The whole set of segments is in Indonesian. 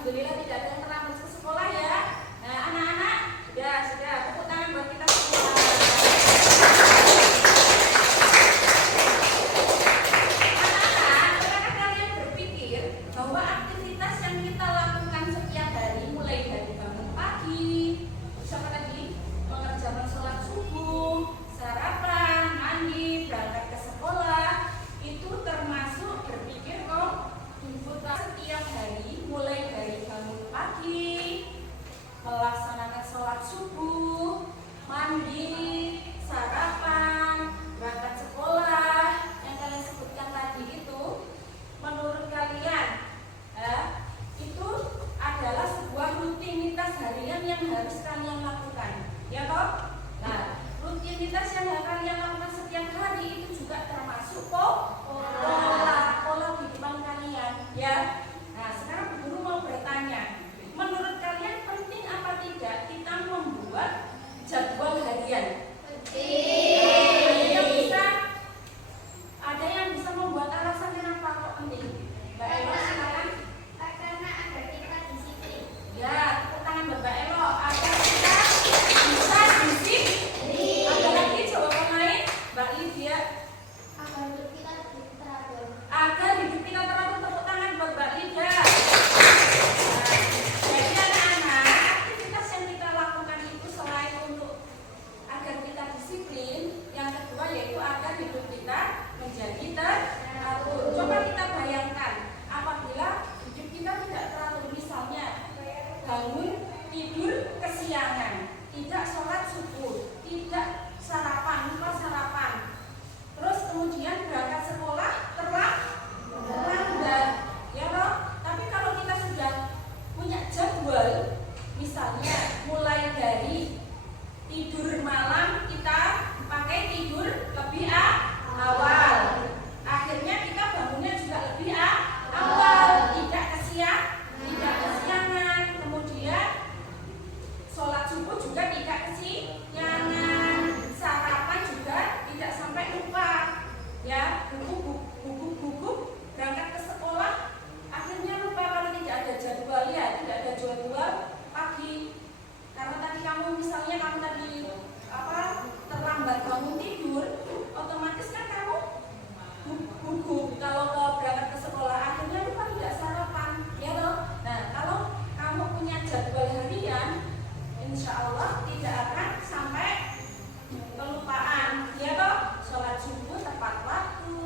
Alhamdulillah tidak ada yang terlambat ke sekolah ya. Nah, anak-anak sudah tepuk tangan buat kita semua. Anak-anak, apakah kalian berpikir bahwa aktivitas yang kita lakukan setiap hari mulai dari bangun pagi, siapa tadi? Mengerjakan sholat subuh, sarapan, mandi, berangkat ke sekolah, itu termasuk berpikir setiap hari mulai dari bangun pagi, melaksanakan sholat subuh, mandi, sarapan, berangkat sekolah, yang kalian sebutkan tadi itu, menurut kalian itu adalah sebuah rutinitas harian yang harus kalian lakukan, ya toh? Nah, rutinitas yang kalian lakukan setiap hari itu juga termasuk pola kehidupan kalian, ya. Nah, sekarang Bu Guru mau bertanya, menurut kalian penting apa tidak kita membuat jadwal harian? Penting. Ada yang bisa membuat alasan kenapa kok penting? Mbak Elo, silakan. Karena agar kita disiplin. Ya, tepuk tangan buat Mbak Elo. Agar kita bisa disiplin. Ada lagi jawaban lain, Mbak Lydia. Agar hidup kita teratur. Agar hidup kita teratur, tepuk tangan buat Mbak Lydia. Nah, jadi anak-anak, aktivitas yang kita lakukan itu selain untuk agar kita disiplin, yang kedua yaitu agar hidup kita menjadi teratur. Coba kita bayangkan, apabila hidup kita tidak teratur, misalnya bangun tidur kesiangan, tidak sholat subuh, tidak sarapan, lupa sarapan, terus kemudian berangkat sekolah terlambat, ya loh. Tapi kalau kita sudah punya jadwal, misalnya mulai dari tidur malam kita pakai tidur lebih awal, akhirnya kita bangunnya juga lebih awal, tidak kesiangan, kemudian sholat subuh juga tidak kesiangan, sarapan juga tidak sampai lupa, ya, bubuk berangkat ke sekolah, akhirnya lupa kalau tidak ada jadwal, ya, tidak ada jadwal pagi, karena tadi kamu terlambat bangun tidur, otomatis kan kamu gugup kalau berangkat ke sekolah, akhirnya lupa tidak sarapan, ya loh. Nah, kalau kamu punya jadwal harian, insya Allah tidak akan sampai kelupaan, ya toh. Sholat subuh tepat waktu,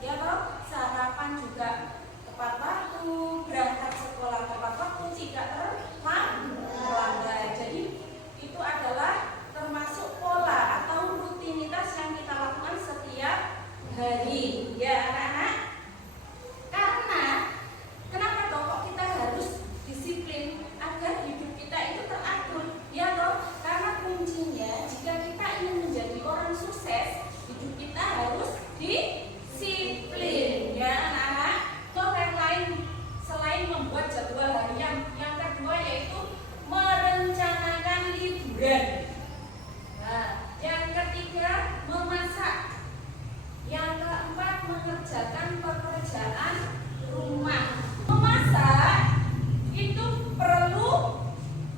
ya toh. Sarapan juga tepat waktu, berangkat sekolah tepat waktu, tidak terlambat. Jadi itu adalah termasuk pola atau rutinitas yang kita lakukan setiap hari, ya anak-anak. Karena kenapa toh kok kita harus disiplin agar hidup kita itu teratur, ya toh? Karena kuncinya jika kita ingin menjadi orang sukses, hidup kita harus disiplin, ya anak-anak. Toh yang lain selain membuat jadwal harian, yang kedua yaitu merencanakan liburan. Nah, yang ketiga memasak. Yang keempat mengerjakan pekerjaan rumah. Memasak itu perlu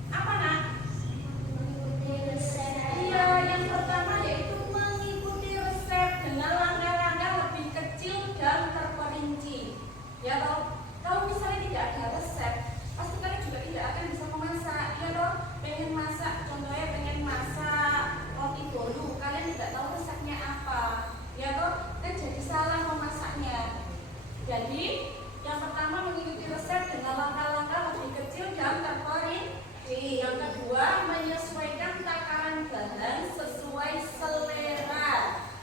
apa, Nak? Mengikuti resep. Iya, yang pertama yaitu mengikuti resep dengan langkah-langkah lebih kecil dan terperinci. Ya toh, kalau misalnya tidak ada resep, pasti kalian juga tidak akan bisa memasak. Ya toh, pengen masak, contohnya pengen masak roti bolu, kalian tidak tahu resepnya apa. Ya toh, kan jadi salah memasaknya. Jadi yang pertama mengikuti resep dengan langkah-langkah lebih kecil dan terperinci. Yang kedua menyesuaikan takaran bahan sesuai selera.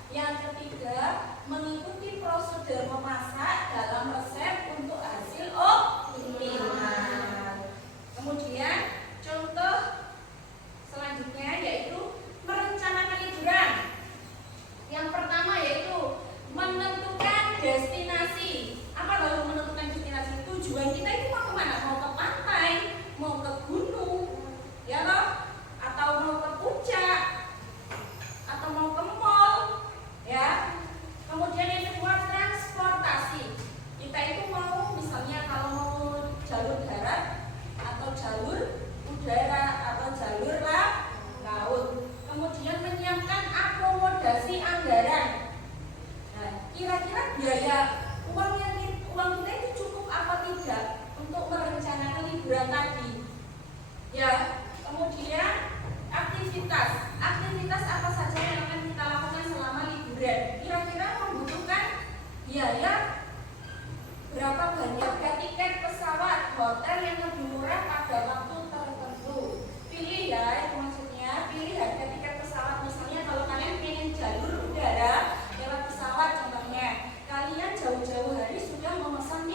Yang ketiga mengikuti prosedur memasak dalam resep untuk hasil optimal. Kemudian contoh selanjutnya yaitu merencanakan liburan. Yang pertama yaitu menentukan destinasi. Apa lalu menentukan destinasi? Tujuan kita itu mau kemana? Mau ke pantai, mau ke gunung, ya loh, atau mau ke puncak, atau mau ke mall, ya. Kemudian yang kedua transportasi. Kita itu kira-kira biaya uang kita itu cukup apa tidak untuk merencanakan liburan tadi? Ya, kemudian aktivitas apa saja yang akan kita lakukan selama liburan? Kira-kira membutuhkan biaya berapa banyak? Harga tiket pesawat, hotel yang lebih murah pada waktu tertentu. Pilih ya, itu maksudnya pilih harga tiket pesawat. Misalnya kalau kalian ingin jalur udara lewat pesawat contohnya, kalian jauh-jauh hari sudah memesan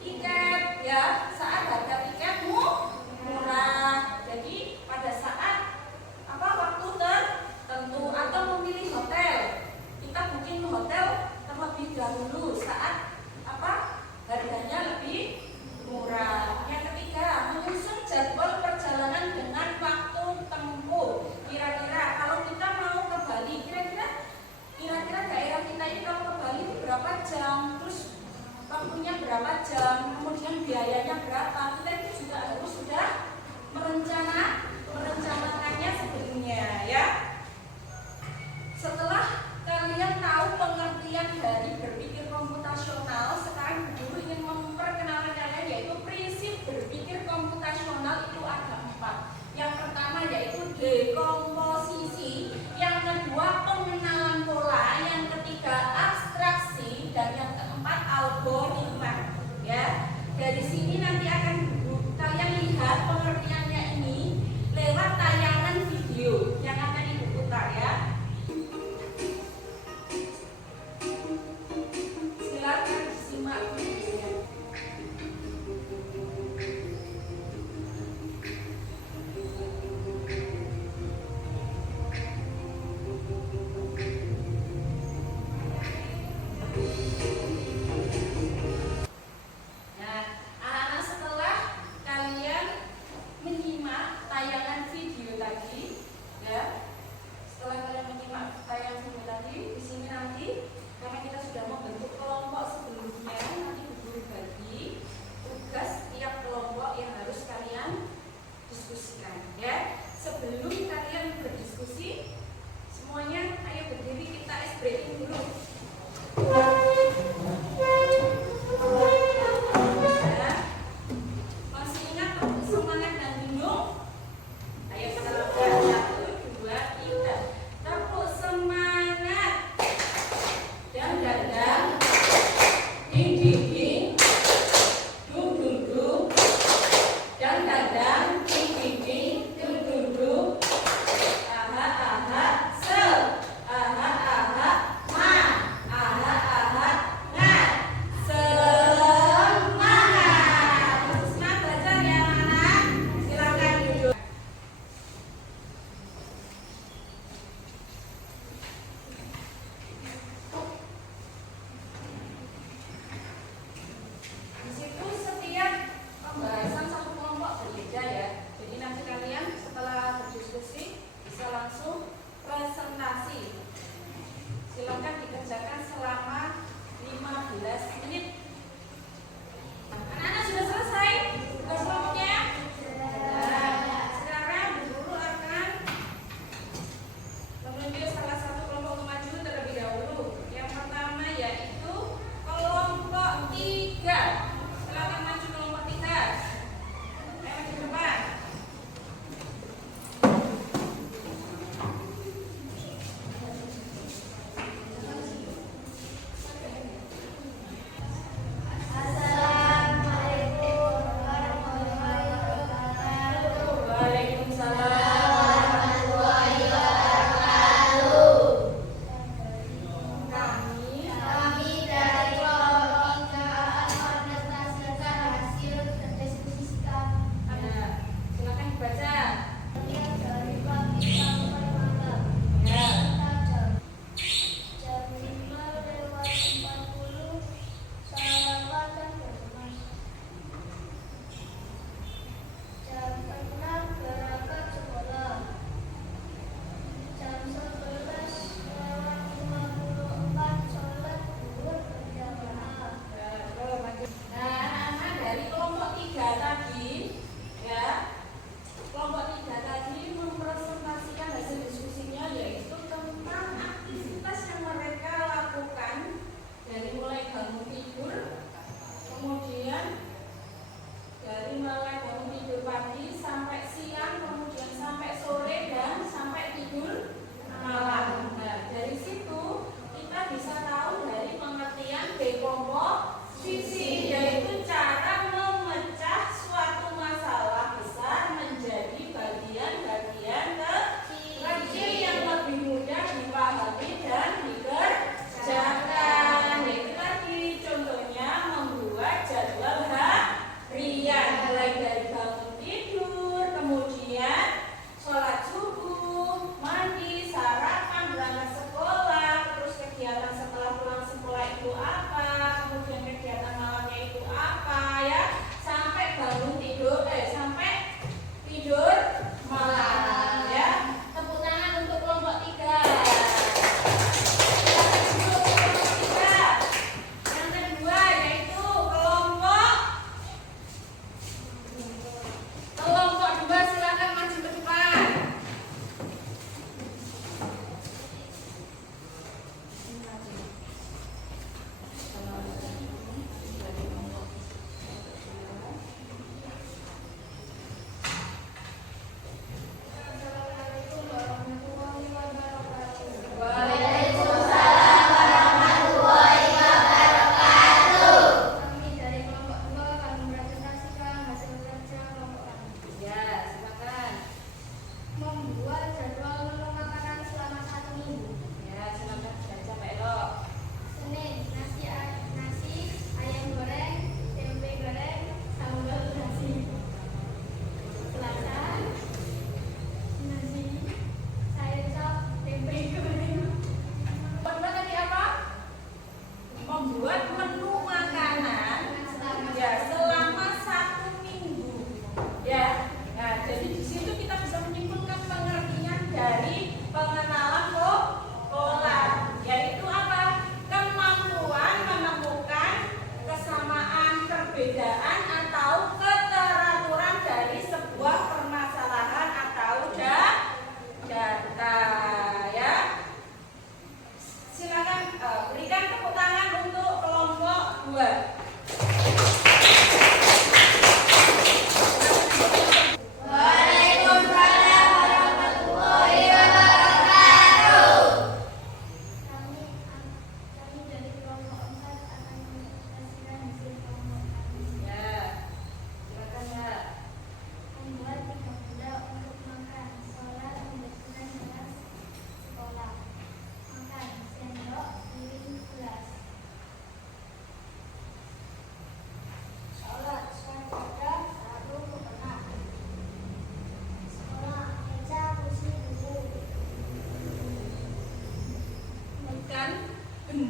tiket ya, saat harga tiketmu murah. Jadi pada saat waktu tertentu, atau memilih hotel, kita booking hotel terlebih dahulu saat harganya lebih murah. Yang ketiga, menyusun jadwal perjalanan dengan waktu tempuh. Kira-kira kalau kita mau ke Bali, kira-kira daerah kita ini kalau ke Bali itu berapa jam, terus waktunya berapa jam, kemudian biayanya berapa. Kita itu juga harus sudah merencanakannya sebelumnya ya. Setelah kalian tahu pengertian dari berpikir komputasional, sekarang guru ingin memperkenalkan kalian yaitu prinsip berpikir komputasional itu ada 4. Yang pertama yaitu dekomposisi, yang kedua pengenalan pola, yang ketiga abstraksi, dan yang keempat algoritma. Ya, dari sini nanti akan kalian lihat pengertiannya ini lewat tayangan video yang akan ibu putar ya.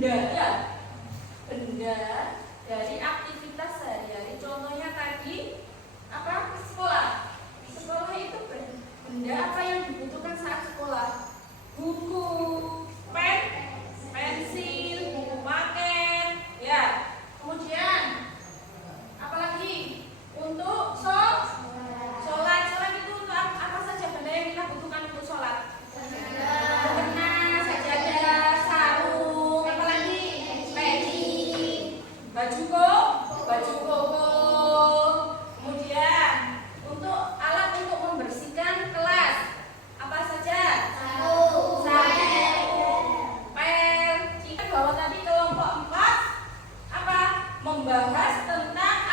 benda ya, benda dari aktivitas sehari-hari. Contohnya tadi apa? Sekolah. Sekolah itu benda apa yang dibutuhkan saat sekolah? Buku, pen, pensil, buku paket, ya. Kemudian apalagi untuk sholat. Sholat itu untuk apa saja benda yang kita butuhkan untuk sholat? Mukena, sajadah, sarung, apalagi peci, baju koko. Kemudian untuk alat untuk membersihkan kelas apa saja? Sabun, pel. Kita bawa tadi kelompok 4 apa? Membahas tentang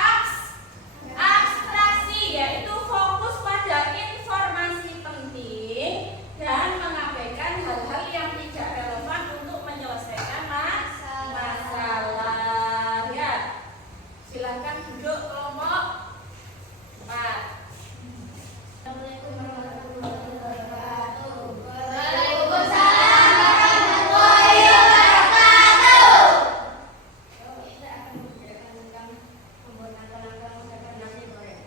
abstraksi, yaitu fokus pada informasi penting dan mengabaikan hal-hal yang tidak relevan untuk menyelesaikan masalah. Ya, silakan duduk kelompok 4. Assalamualaikum warahmatullahi wabarakatuh. Kita akan membicarakan tentang membuat langkah-langkah masakan nasi goreng.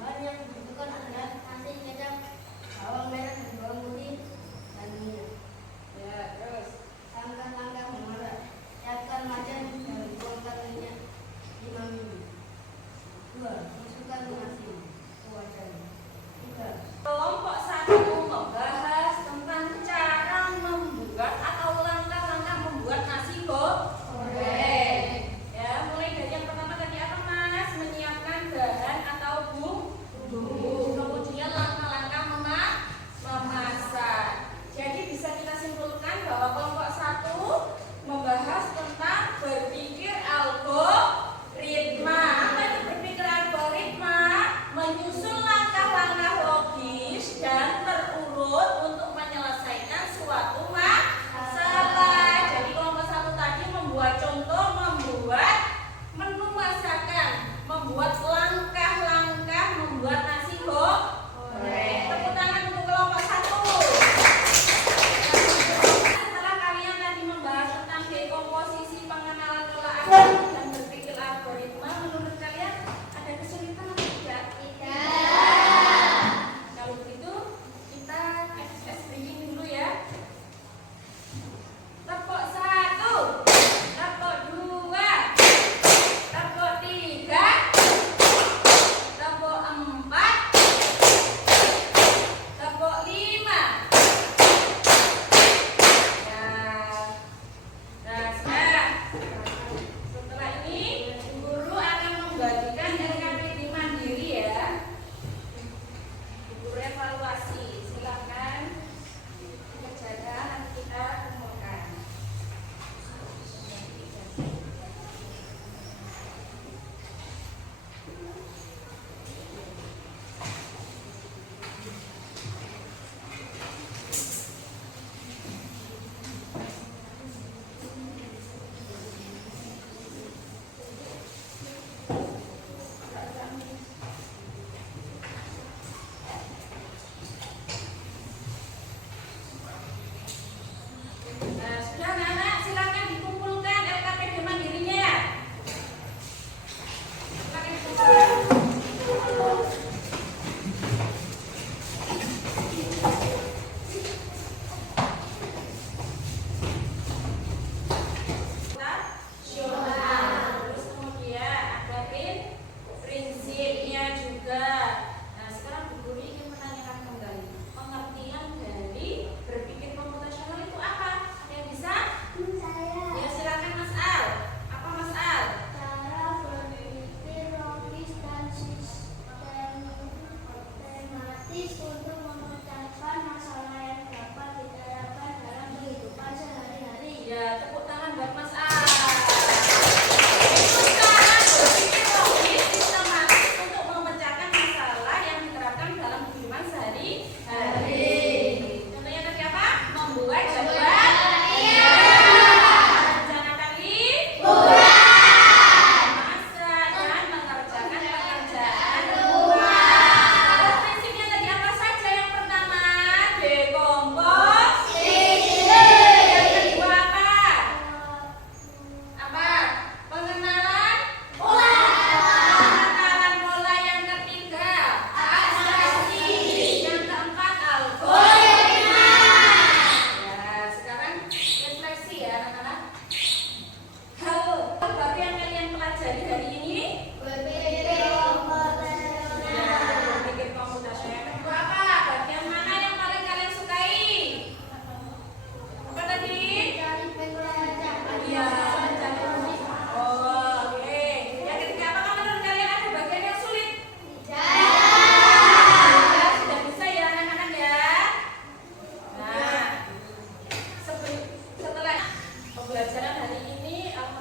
Bahan yang dibutuhkan adalah nasi, kecap, bawang merah dan bawang putih, dan minyak. Ya, terus Langkah-langkah memasak: siapkan wajan dan tuangkan minyak 5 mili. 2. Masukkan nasi ke wajan. 3. kelompok 1 membahas tentang cara membuat atau langkah-langkah membuat nasi goreng. Ya, mulai dari yang pertama tadi apa Mas? Menyiapkan bahan atau bumbu. Kemudian langkah-langkah memasak. Jadi bisa kita simpulkan bahwa kelompok 1 membahas tentang berpikir algoritma. Apa itu berpikir algoritma? Menyusun langkah-langkah logis dan terurut untuk menyelesaikan suatu masalah. Jadi kelompok 1 tadi membuat contoh, membuat menu masakan, membuat langkah-langkah membuat nasi goreng. Tepuk tangan untuk kelompok 1. Setelah kalian tadi membahas tentang dekomposisi, pengenalan pola aktif dan berpikir algoritma, menurut kalian ada kesulitan atau tidak? Kalau begitu kita exercise breathing dulu ya. Tepuk 1, tepuk 2, tepuk 3, tepuk 4, tepuk 5. Ya. Nah, sekarang setelah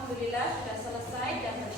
alhamdulillah sudah selesai dan